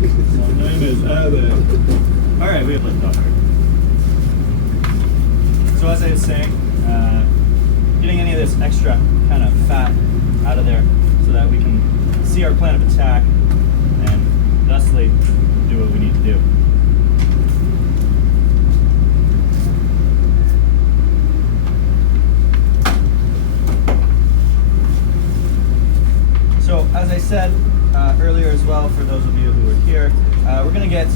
My name is Evan. Alright, we have liftoff here. So as I was saying, getting any of this extra kind of fat out of there so that we can see our plan of attack and thusly do what we need to do. So as I said earlier as well, for those of you who are here, we're going to get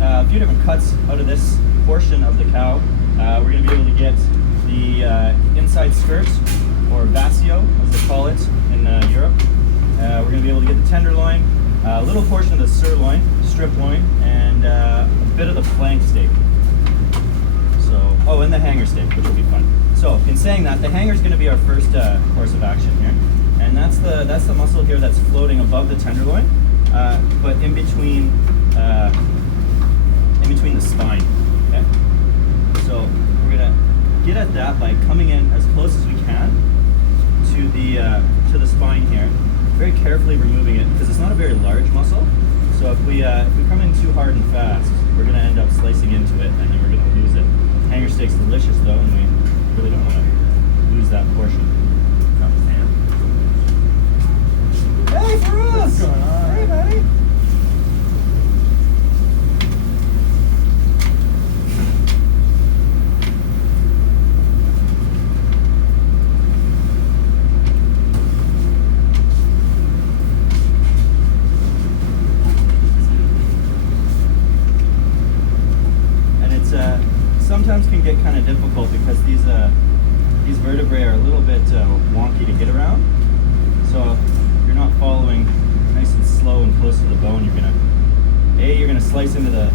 a few different cuts out of this portion of the cow. We're going to be able to get the inside skirt, or vastio as they call it in Europe. We're going to be able to get the tenderloin, a little portion of the sirloin, strip loin, and a bit of the flank steak. So, oh, and the hanger steak, which will be fun. So in saying that, the hanger is going to be our first course of action here. And that's the muscle here that's floating above the tenderloin, but in between the spine. Okay. So we're gonna get at that by coming in as close as we can to the spine here, very carefully removing it because it's not a very large muscle. So if we come in too hard and fast, we're gonna end up slicing into it, and then we're gonna lose it. Hanger steak's delicious though, and we really don't want to lose that portion. Hey, Bruce! What's going on? Hey, buddy! And it's sometimes can get kind of difficult because these vertebrae are a little bit wonky to get around. So you're not following nice and slow and close to the bone, you're gonna slice into the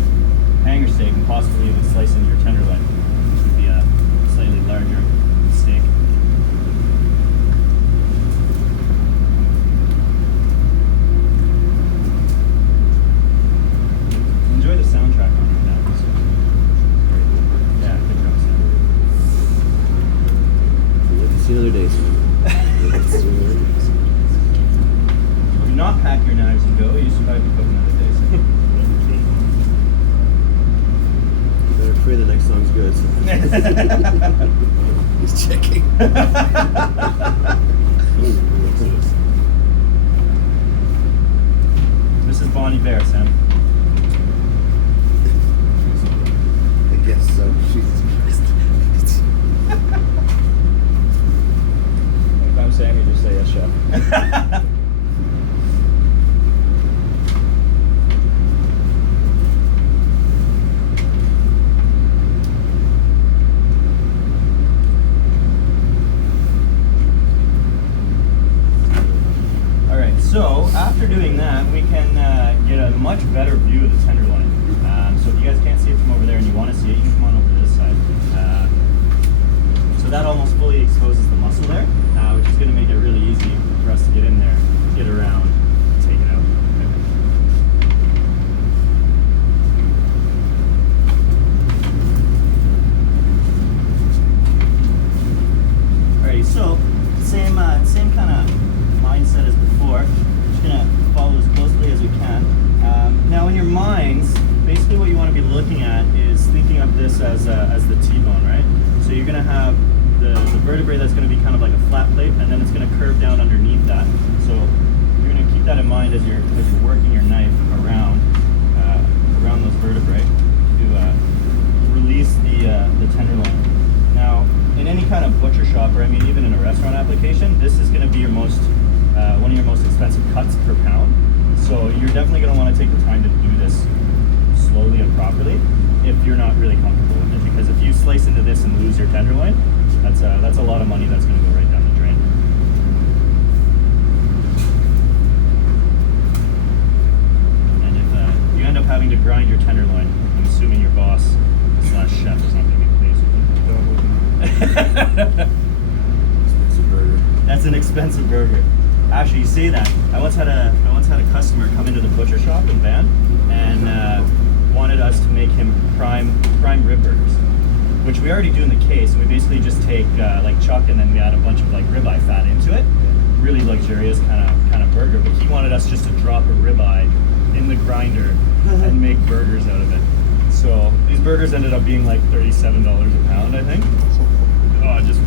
hanger steak and possibly even slice into your tenderloin, which would be a slightly larger steak. Enjoy the soundtrack on right now. Yeah, good job, Sam. Like to see another day, sir. Like to see another day, sir. Do not pack your knives and go. You survive the cook another day. So. You better pray the next song's good. So. He's checking. This is Bonnie Bear, Sam. I guess so. Jesus Christ. If I'm Sam, you just say yes, chef. So after doing that, we can get a much better view of the tenderloin. So if you guys can't see it from over there and you want to see it, you can come on over to this side. So that almost fully exposes the muscle there, which is going to make it really easy for us to get in there, get around, and take it out. Alrighty, so same kind of mindset as before. Just gonna follow as closely as we can. Now in your minds, basically what you want to be looking at is thinking of this as the T-bone, right? So you're gonna have the vertebrae that's gonna be kind of like a flat plate, and then it's gonna curve down underneath that. So you're gonna keep that in mind as you're working your knife around those vertebrae to release the tenderloin. Now, in any kind of butcher shop, or I mean even in a restaurant application, this is going to be your one of your most expensive cuts per pound. So you're definitely going to want to take the time to do this slowly and properly if you're not really comfortable with it. Because if you slice into this and lose your tenderloin, that's a lot of money that's going to go right down the drain. And if you end up having to grind your tenderloin, I'm assuming your boss / chef is not going to be pleased with it. Expensive burger. That's an expensive burger. Actually, you say that. I once had a customer come into the butcher shop in Van and wanted us to make him prime rib burgers, which we already do in the case. And we basically just take like chuck and then we add a bunch of like ribeye fat into it. Really luxurious kind of burger. But he wanted us just to drop a ribeye in the grinder and make burgers out of it. So these burgers ended up being like $37 a pound, I think.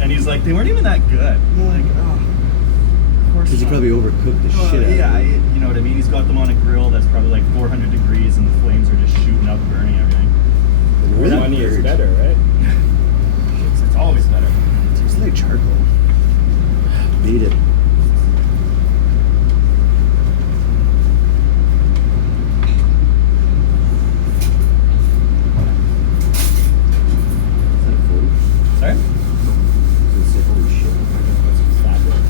And he's like, they weren't even that good. I'm like, of course Because you not. probably overcooked the Well, shit out yeah, of it. you know what I mean? He's got them on a grill that's probably like 400 degrees and the flames are just shooting up, burning everything. Really? Money is better, right? It's always better. It tastes like charcoal. Beat it. Is that a 40? Sorry? It's like, holy shit. /tablet.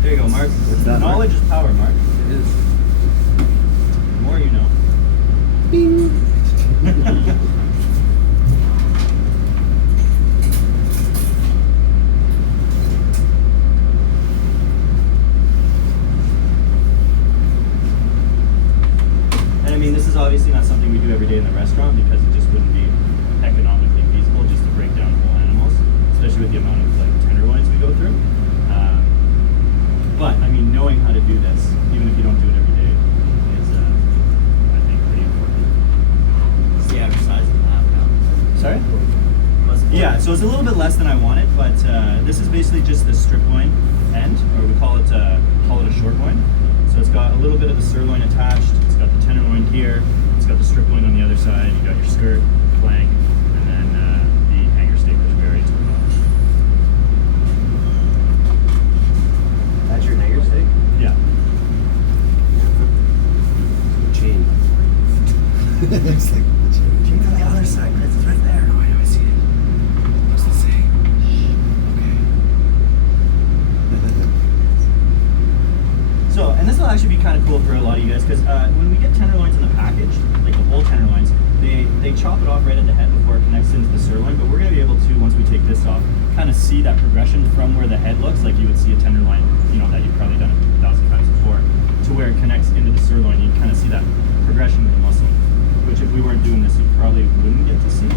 There you go, Mark. What's that, Mark? Knowledge is power, Mark. It is. The more you know. Bing! And I mean, this is obviously not something we do every day in the restaurant because it just wouldn't be economically feasible just to break down whole animals, especially with the amount of like tenderloins we go through. But I mean, knowing how to do this, even if you don't do it every day, is I think pretty important. What's the average size of the half pound? Sorry? What's the Yeah, so it's a little bit less than I wanted, but this is basically just the strip loin end, or we call it a short loin. So it's got a little bit of the sirloin attached. It's got the tenderloin here. It's got the strip loin on the other side. You got your skirt, flank, and then the hanger steak, which we already talked about. That's your hanger steak? Yeah. Chain. It's like the chain. Check on the other side, Chris. It's right there. Oh, I know, I see it. What's it say? So, and this will actually be kind of cool for a lot of you guys because when we get tenderloins in the package, like the whole tenderloins, they chop it off right at the head before it connects into the sirloin. But we're going to be able to, once we take this off, kind of see that progression from where the head looks like you would see a tenderloin, you know, that you've probably done 1,000 times before, to where it connects into the sirloin. You kind of see that progression with the muscle, which if we weren't doing this, you probably wouldn't get to see.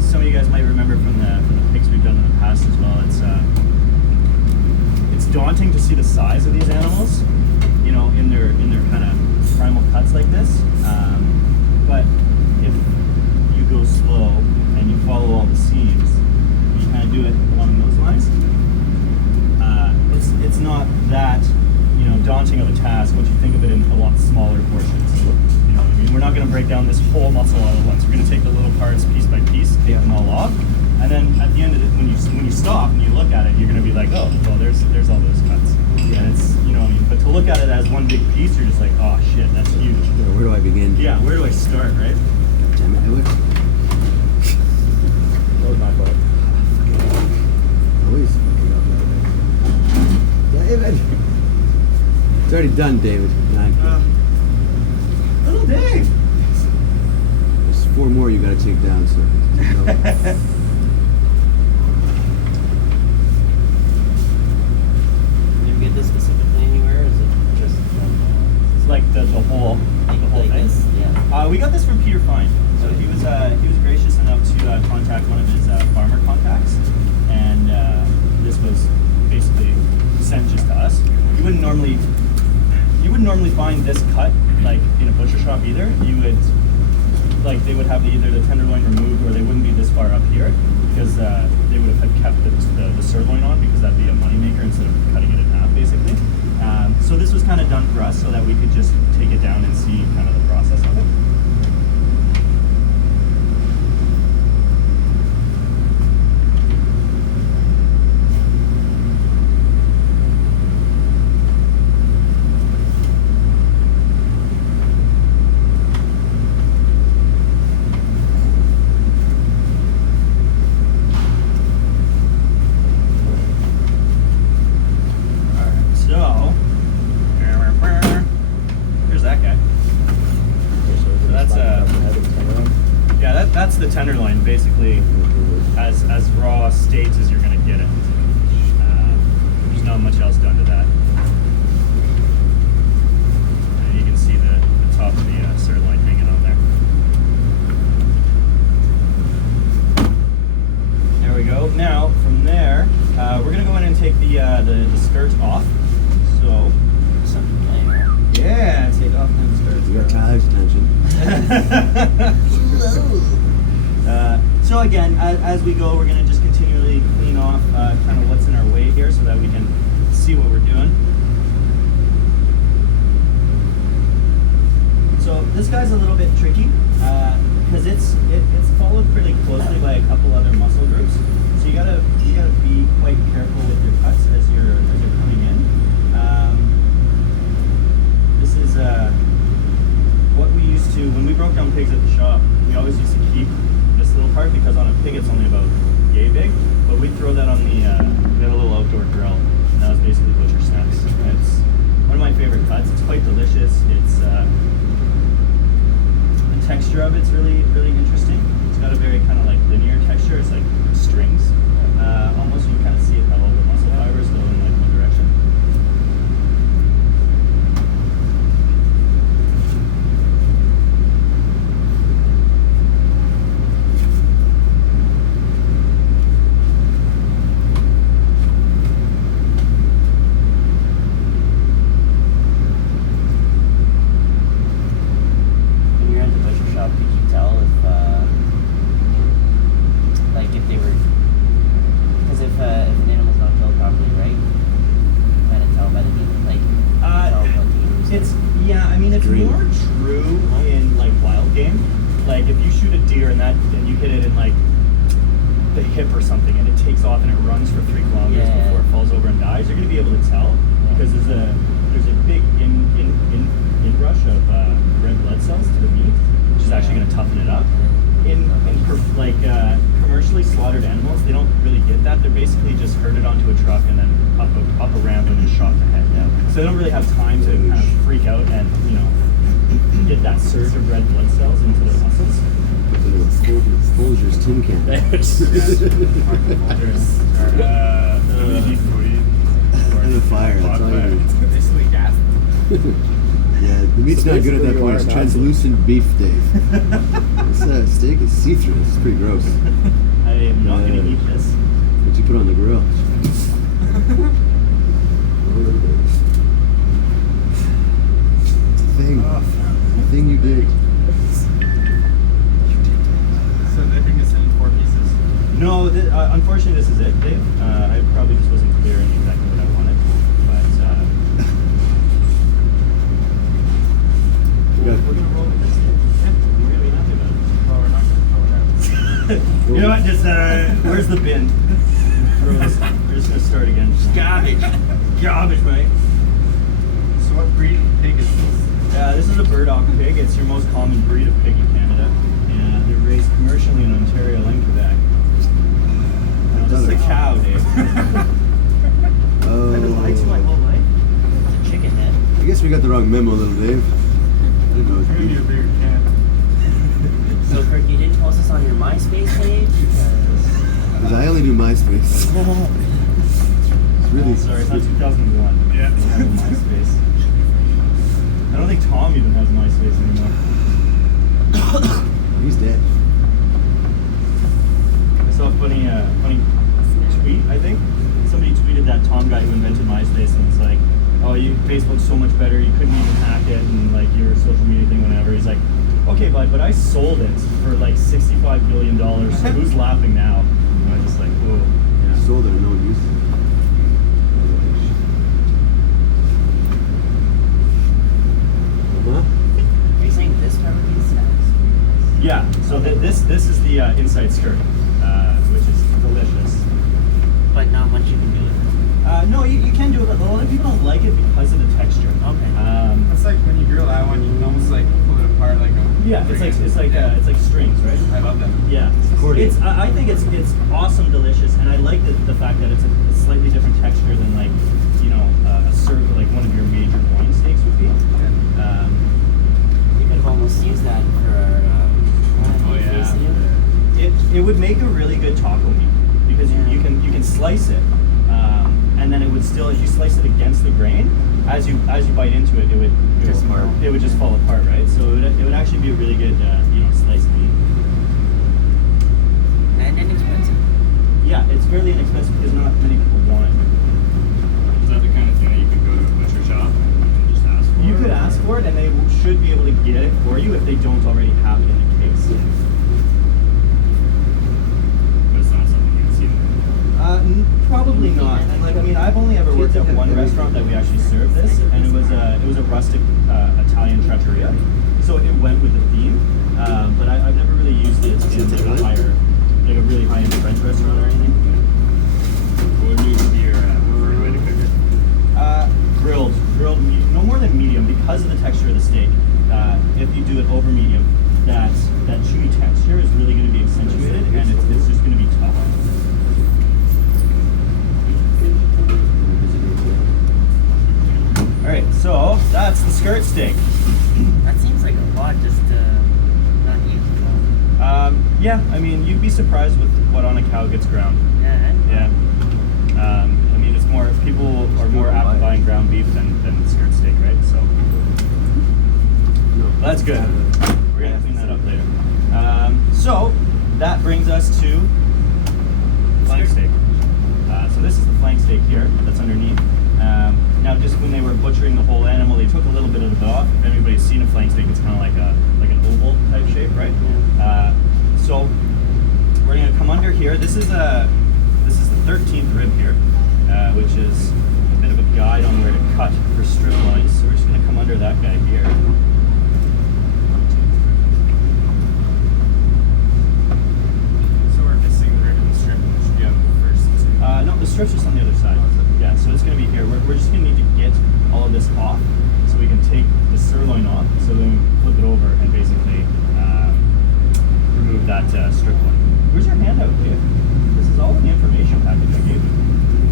Some of you guys might remember from the pics we've done in the past as well. It's daunting to see the size of these animals, you know, in their kind of primal cuts like this. But if you go slow and you follow all the seams, you kind of do it along those lines. It's not that, you know, daunting of a task once you think of it in a lot smaller portions. You know what I mean? We're not going to break down this whole muscle all at once. We're going to take the little parts piece by piece, take them all off, and then at the end of it, when you stop and you look at it, you're going to be like, oh, well, there's all those cuts. Yeah. And it's, you know what I mean? But to look at it as one big piece, you're just like, oh shit, that's huge. Where do I begin? Yeah, where do I start, right? God damn it, I would. That was my fault. Always fucking up that way. David! It's already done, David. No, I'm kidding. Little take down, so. Did you get this specifically anywhere, or is it just It's like the whole like thing. this? Yeah. We got this from Peter Fine. So he was gracious enough to contact one of his farmer contacts, and this was basically sent just to us. You wouldn't normally find this cut like in a butcher shop either. You would they would have either the tenderloin removed, or they wouldn't be this far up here because they would have kept the sirloin on, because that'd be a moneymaker instead of cutting it in half basically. So this was kind of done for us so that we could just take it down and see kind of the process of it. That's the tenderloin, basically, as raw steaks as you're gonna get it. There's not much else done to that. You can see the top of the sirloin hanging on there. There we go. Now from there, we're gonna go in and take the skirt off. So, yeah, take off them skirts. You got Tyler's attention. So again, as we go, we're going to just continually clean off kind of what's in our way here so that we can see what we're doing. So this guy's a little bit tricky because it's followed pretty closely by a couple other muscle groups. So you gotta be quite careful with your cuts as you're coming in. This is what we used to when we broke down pigs at the shop. We always used to keep this little part because on a pig it's only about yay big, but we'd throw that on the we had a little outdoor grill, and that was basically butcher snacks. And it's one of my favorite cuts. It's quite delicious. It's the texture of it's really interesting. It's got a very kind of like linear texture. It's like strings. Almost you can kind of see it how all the muscle fibers go in like one direction. Commercially slaughtered animals, they don't really get that. They're basically just herded onto a truck and then up a ramp and then shot in the head. Yeah. So they don't really have time to kind of freak out and get that surge of red blood cells into their muscles. Folgers tin can. And the fire. That's all you need. Basically gas. Yeah, the meat's So not good at that basically point. you It's are translucent beef, Dave. This steak is see-through. It's pretty gross. I am not going to eat this. What you put on the grill? The thing you did. So they think it's in 4 pieces. No, unfortunately this is it, Dave. I probably just wasn't clear on exactly what I wanted. But we're going to roll with this, Dave. Yeah, we're going to be happy about it. Well, we're not going to throw it out. You know what, just, where's the bin? Throw this. We're just going to start again. Garbage. Garbage, mate. So what breed of pig is this? This is a Burdock pig. It's your most common breed of pig in Canada. And they're raised commercially in Ontario and Quebec. This is a cow, Dave. Oh. I've been lied to my whole life. It's a chicken head. I guess we got the wrong memo, little Dave. I didn't know it was We're going to need a beef. bigger can. So, Kirk, you didn't post this on MySpace. It's really Sorry, it's not 2001. Yeah. They have a MySpace. I don't think Tom even has MySpace anymore. He's dead. I saw a funny tweet, I think. Somebody tweeted that Tom guy who invented MySpace and was like, oh, Facebook's so much better, you couldn't even hack it, and like your social media thing, whatever. He's like, okay, bud, but I sold it for like $65 billion, so who's laughing now? And I was just like, whoa. Yeah. Sold it, no one used it. Huh? Are you saying this part would be snacks? Yeah, so this is the inside skirt, which is delicious. But not much you can do with it. No, you can do it, but a lot of people don't like it because of the texture. Okay. It's like when you grill that one, you can almost like pull it apart like a. Yeah, it's like strings, right? I love that. Yeah, Accordion. I think it's awesome, delicious, and I like the fact that it's a slightly different texture than like a serve like one of your major loin steaks would be. You could have almost used that for It would make a really good taco meat because you can slice it, and then it would still, if you slice it against the grain, as you bite into it, it would just fall apart, right? So it would actually be a really good sliced meat. and inexpensive. Yeah, it's fairly inexpensive because not many people want it. Is that the kind of thing that you could go to a butcher shop and just ask for? You could ask for it, and they should be able to get it for you if they don't already have it in the case. But it's not something you can see. Probably not. And like, I mean, I've only ever worked at one restaurant that we actually served this, and it was a rustic Italian trattoria, so it went with the theme. But I've never really used it in like a really high-end French restaurant or anything. What would need to be your preferred way to cook it? Grilled medium, no more than medium because of the texture of the steak. If you do it over medium, that chewy texture is really going to be accentuated, and it's just going to be tough. All right, so that's the skirt steak. That seems like a lot just to not use it. Yeah, I mean, you'd be surprised with what on a cow gets ground. Yeah. Yeah. I mean, it's more, people are more apt to buying ground beef than skirt steak, right? So No. that's good. We're gonna clean that up later. So that brings us to flank steak. So this is the flank steak here that's underneath. Now, just when they were butchering the whole animal, they took a little bit of it off. If anybody's seen a flank steak, it's kind of like an oval type shape, right? So we're gonna come under here. This is the 13th rib here, which is a bit of a guide on where to cut for strip loins. So we're just gonna come under that guy here. So we're missing the rib and the strip, which should be on the first two. No, the strips are on the other side. Yeah, so it's going to be here. We're just going to need to get all of this off so we can take the sirloin off. So then we flip it over and basically remove that strip one. Where's your handout, Dave? This is all in the information package I gave you.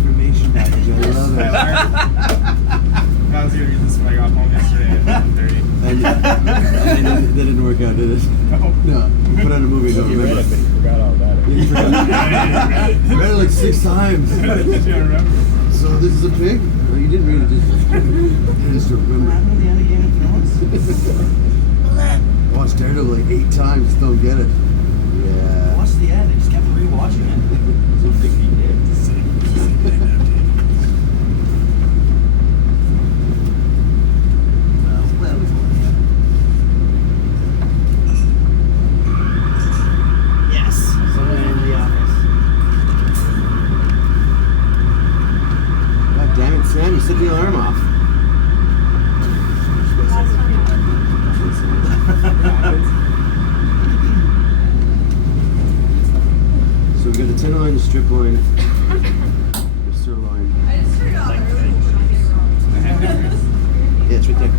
Information package. I love it. I was gonna read this when I got home yesterday at 11:30. And that didn't work out, did it? No. We put on a movie. Don't You read remember. it, but you forgot all about it. Yeah, you forgot. I read it like 6 times. I don't remember. So this is a pig? No, you didn't read it. You just remember. the end of Game of Thrones? Watched Daredevil like 8 times. Don't get it. Yeah. Watch the end. I just kept rewatching it. So big he did. Yes. Someone in the office. God damn it, Sam. You set the alarm off. So we got the tenderloin, the strip loin, the sirloin. I just turned it off early. When I get it wrong. Yeah, it's right there.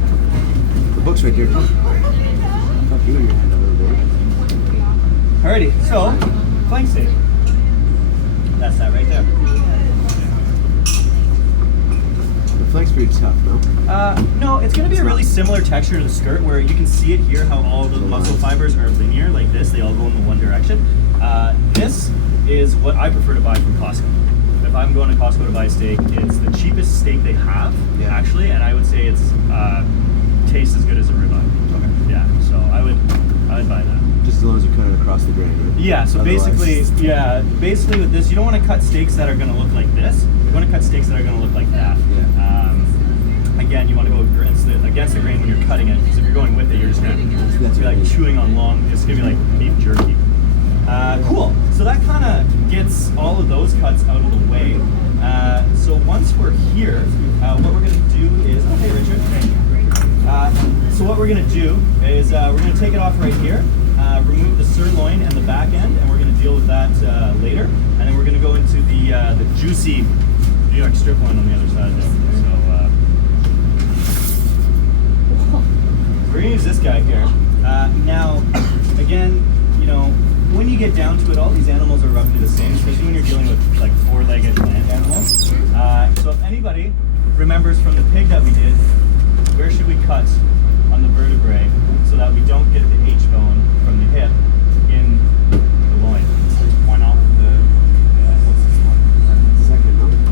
The book's right here. Fuck you and your hand a little bit. Alrighty, so flank steak. That's that right there. The flank's pretty tough, no? No, it's going to be a really similar texture to the skirt where you can see it here how all the muscle fibers are linear like this. They all go in the one direction. This is what I prefer to buy from Costco. If I'm going to Costco to buy a steak, it's the cheapest steak they have, actually, and I would say it's tastes as good as a ribeye. Okay. Yeah, so I would buy that. Just as long as you cut it across the grain, right? Yeah, so basically with this, you don't want to cut steaks that are going to look like this. You want to cut steaks that are going to look like that. Yeah. Again, you want to go against the grain when you're cutting it, because if you're going with it, you're just going to be like chewing on long, it's going to be like beef jerky. Cool, so that kind of gets all of those cuts out of the way. So once we're here, what we're going to do is, hey Richard. So what we're going to do is we're going to take it off right here, remove the sirloin and the back end, and we're going to deal with that later. And then we're going to go into the juicy New York strip loin on the other side there. So we're going to use this guy here. Now, again, you know, when you get down to it, all these animals are roughly the same, especially when you're dealing with like four-legged land animals. So if anybody remembers from the pig that we did, where should we cut on the vertebrae so that we don't get the H-bone from the hip in the loin? Just point out what's this one?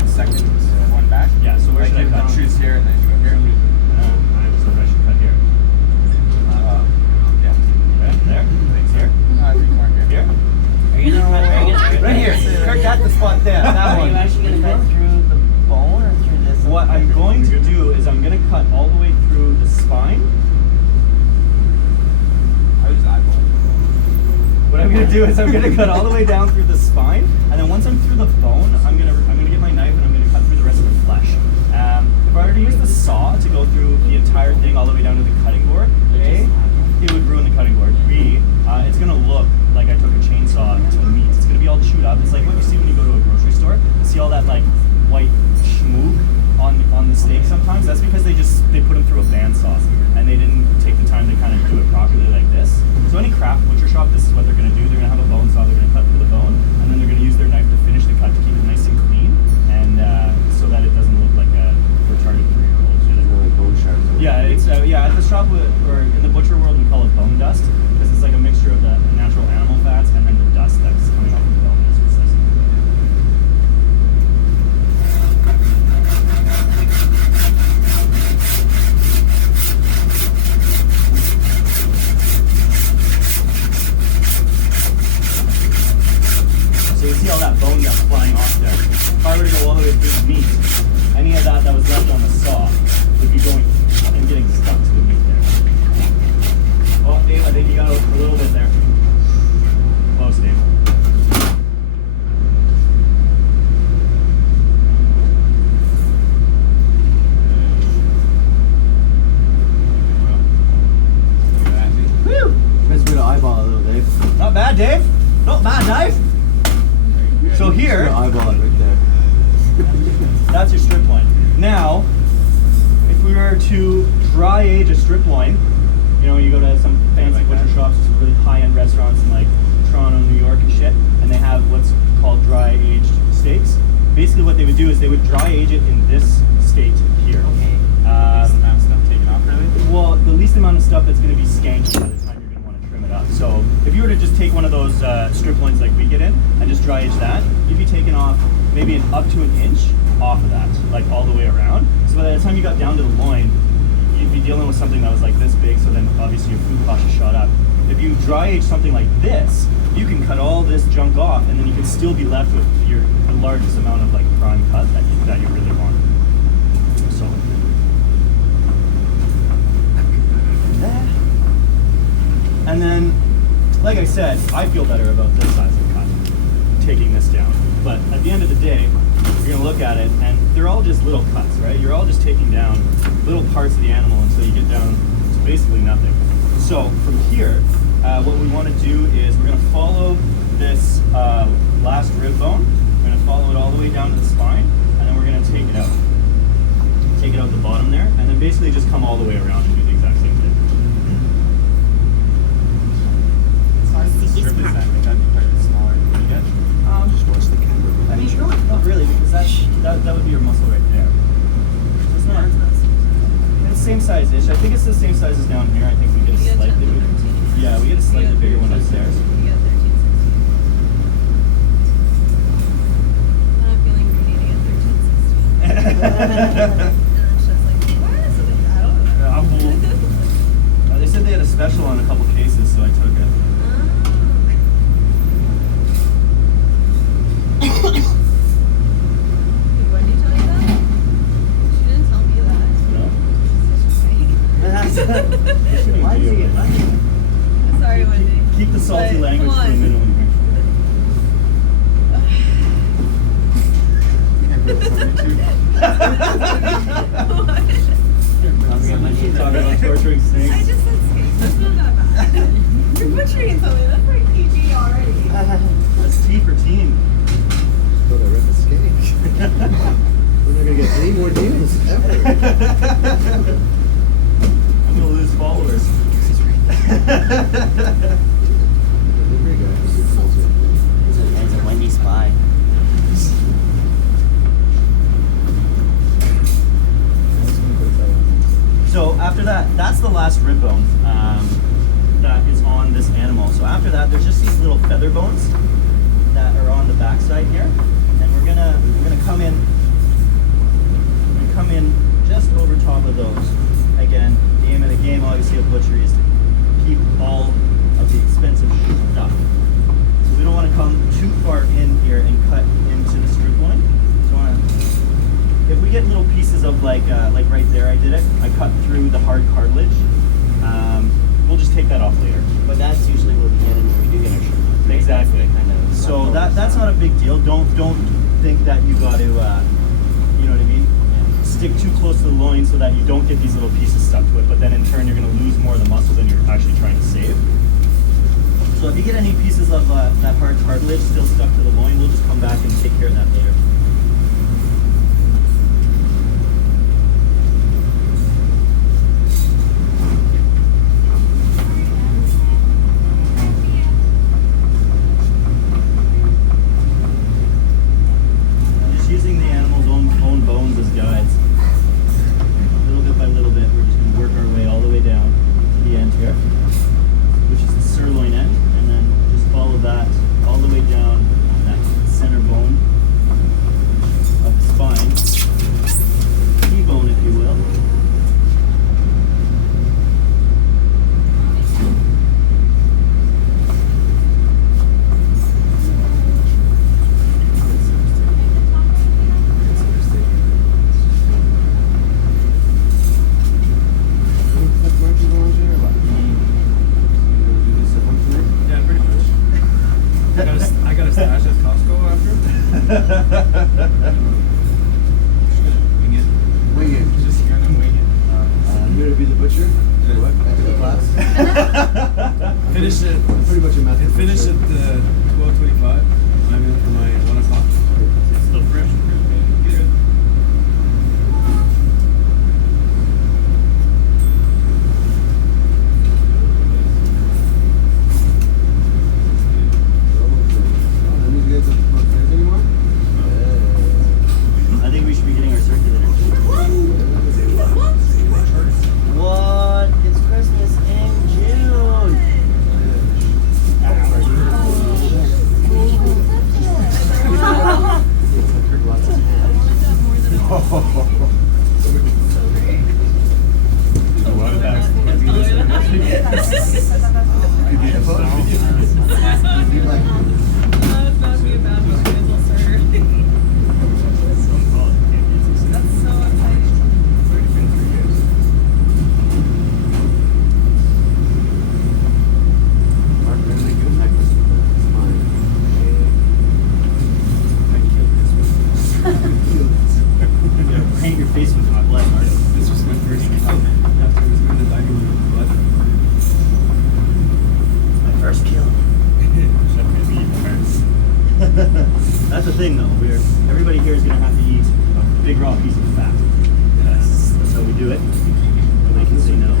Second one back. Yeah, so where should I cut? Choose here and then you go here. So I should cut here. Yeah. Right there? Thanks here. I think more here. Here? Are you gonna cut? Are you gonna Right here. Kurt got the spot there. That Are you one. actually gonna cut through the bone or through this? What I'm going to do is I'm going to cut all the way through the spine. I was eyeball. What I'm going to do is I'm going to cut all the way down through the spine, and then once I'm through the bone, I'm going to get my knife and I'm going to cut through the rest of the flesh. If I were to use the saw to go through the entire thing all the way down to the cutting board, A, it would ruin the cutting board. B, it's going to look like I took a chainsaw to meat. It's going to be all chewed up. It's like what you see when you go to a grocery store. You see all that like white schmoog on the steak sometimes. That's because they put them through a bandsaw and they didn't take the time to kind of do it properly like this. So any craft butcher shop, this is what they're going to do. They're going to have a bone saw. They're going to cut through the bone, and then they're going to use their knife to finish the cut to keep it nice and clean, and so that it doesn't look like a retarded 3-year-old. Bone shards. Yeah, it's at the shop or in the butcher world we call it bone dust because it's like a mixture of the natural animal fats and then the dust that's coming off the bone. That's what's nice. So you see all that bone that's flying off there. If I were to go all the way through the meat, any of that was left on the saw would be going and getting stuck to the meat there. Oh, Dave, I think you got a little bit there. Close, Dave. Woo! Nice bit of eyeball a little, Dave. Not bad, Dave. Not bad, Dave. So here, Eyeball it right there. that's your strip loin. Now, if we were to dry age a strip loin, you know, you go to some fancy butcher shops, some really high-end restaurants in like Toronto, New York and shit, and they have what's called dry aged steaks. Basically what they would do is they would dry age it in this state here. Okay. Stuff taken off really? Well, the least amount of stuff that's going to be skanky by the time you're going to want to trim it up. So if you were to just take one of those strip loins like we get in and just dry age that, you'd be taking off maybe up to an inch off of that, like all the way around. So by the time you got down to the loin, you'd be dealing with something that was like this big, so then obviously your food cost is shot up. If you dry age something like this, you can cut all this junk off and then you can still be left with the largest amount of like prime cut that you really want. So and then, like I said, I feel better about this size of cut, taking this down. But at the end of the day, you're gonna look at it and they're all just little cuts, right? You're all just taking down little parts of the animal until you get down to basically nothing. So from here, what we want to do is we're gonna follow this last rib bone. We're gonna follow it all the way down to the spine, and then we're gonna take it out. Take it out the bottom there, and then basically just come all the way around and do the exact same thing. Size of the strip is that? That'd be quite a bit smaller than you get. Just watch the camera. I mean, not really, because that would be your muscle right there. So it's not special on a couple cases, so I took it. Did Wendy tell you that? She didn't tell me that. No? Why is he? Sorry, Wendy. Keep the salty But, language come to a on. minimum here. Talking about torturing I snakes. just said snakes. That's not that bad. You're butchering something. That's pretty PG already. That's T for team. Go to rip a skate. We're not gonna get any more deals ever. I'm gonna lose followers. Delivery guy. As a Wendy spy. So after that, that's the last rib bone that is on this animal. So after that, there's just these little feather bones that are on the backside here, and we're gonna come in just over top of those. Again, the aim of the game, obviously, of butchery is to keep all of the expensive stuff. So we don't want to come too far in here and cut into the strip loin. So if we get little pieces of like right there, I did it. I cut through the hard cartilage. We'll just take that off later. But that's usually what we get in when we do get our shirt. Right? Exactly. Kind of So leftovers. that's not a big deal. Don't think that you got to, you know what I mean? Stick too close to the loin so that you don't get these little pieces stuck to it. But then in turn, you're going to lose more of the muscle than you're actually trying to save. So if you get any pieces of that hard cartilage still stuck to the loin, we'll just come back and take care of that later. Just using the animal's own bones as guides. Little bit by little bit, we're just going to work our way all the way down to the end here, which is the sirloin end, and then just follow that all the way down that center bone of the spine, T-bone if you will. Yeah, pretty much. I got a stash at Costco after. Just gonna wing it. Wing it. Just gonna wing it. You're gonna be the butcher? Yeah. What? After the class? Finish it. Pretty much a method. And finish at 12:25. I'm in for my 1 o'clock. It's still fresh. Good. I think we should be getting our circulator. What? It's Christmas in June. Paint your face with my blood, Marty. This was my first kill after I was going to dive with blood. My first kill. That's the thing, though. Everybody here is going to have to eat a big raw piece of fat. That's how we do it. Or they can say no.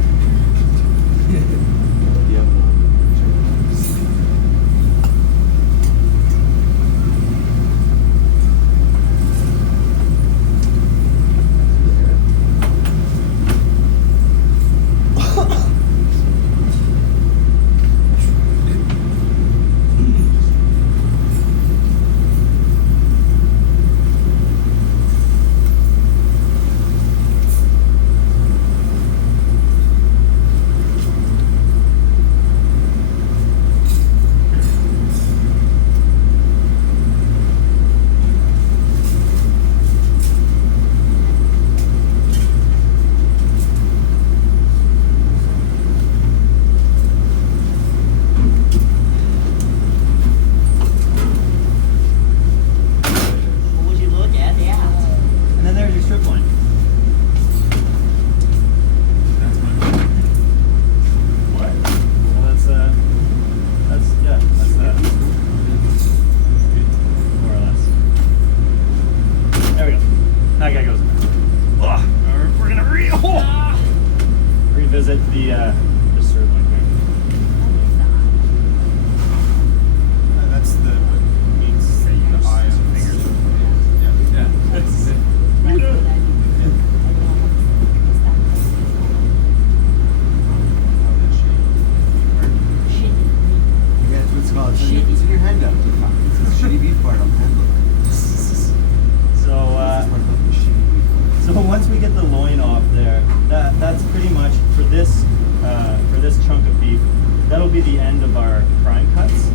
be the end of our prime cuts.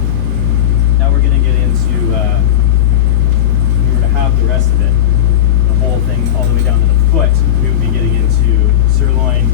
Now we're gonna get into, if we were to have the rest of it, the whole thing all the way down to the foot, we would be getting into sirloin,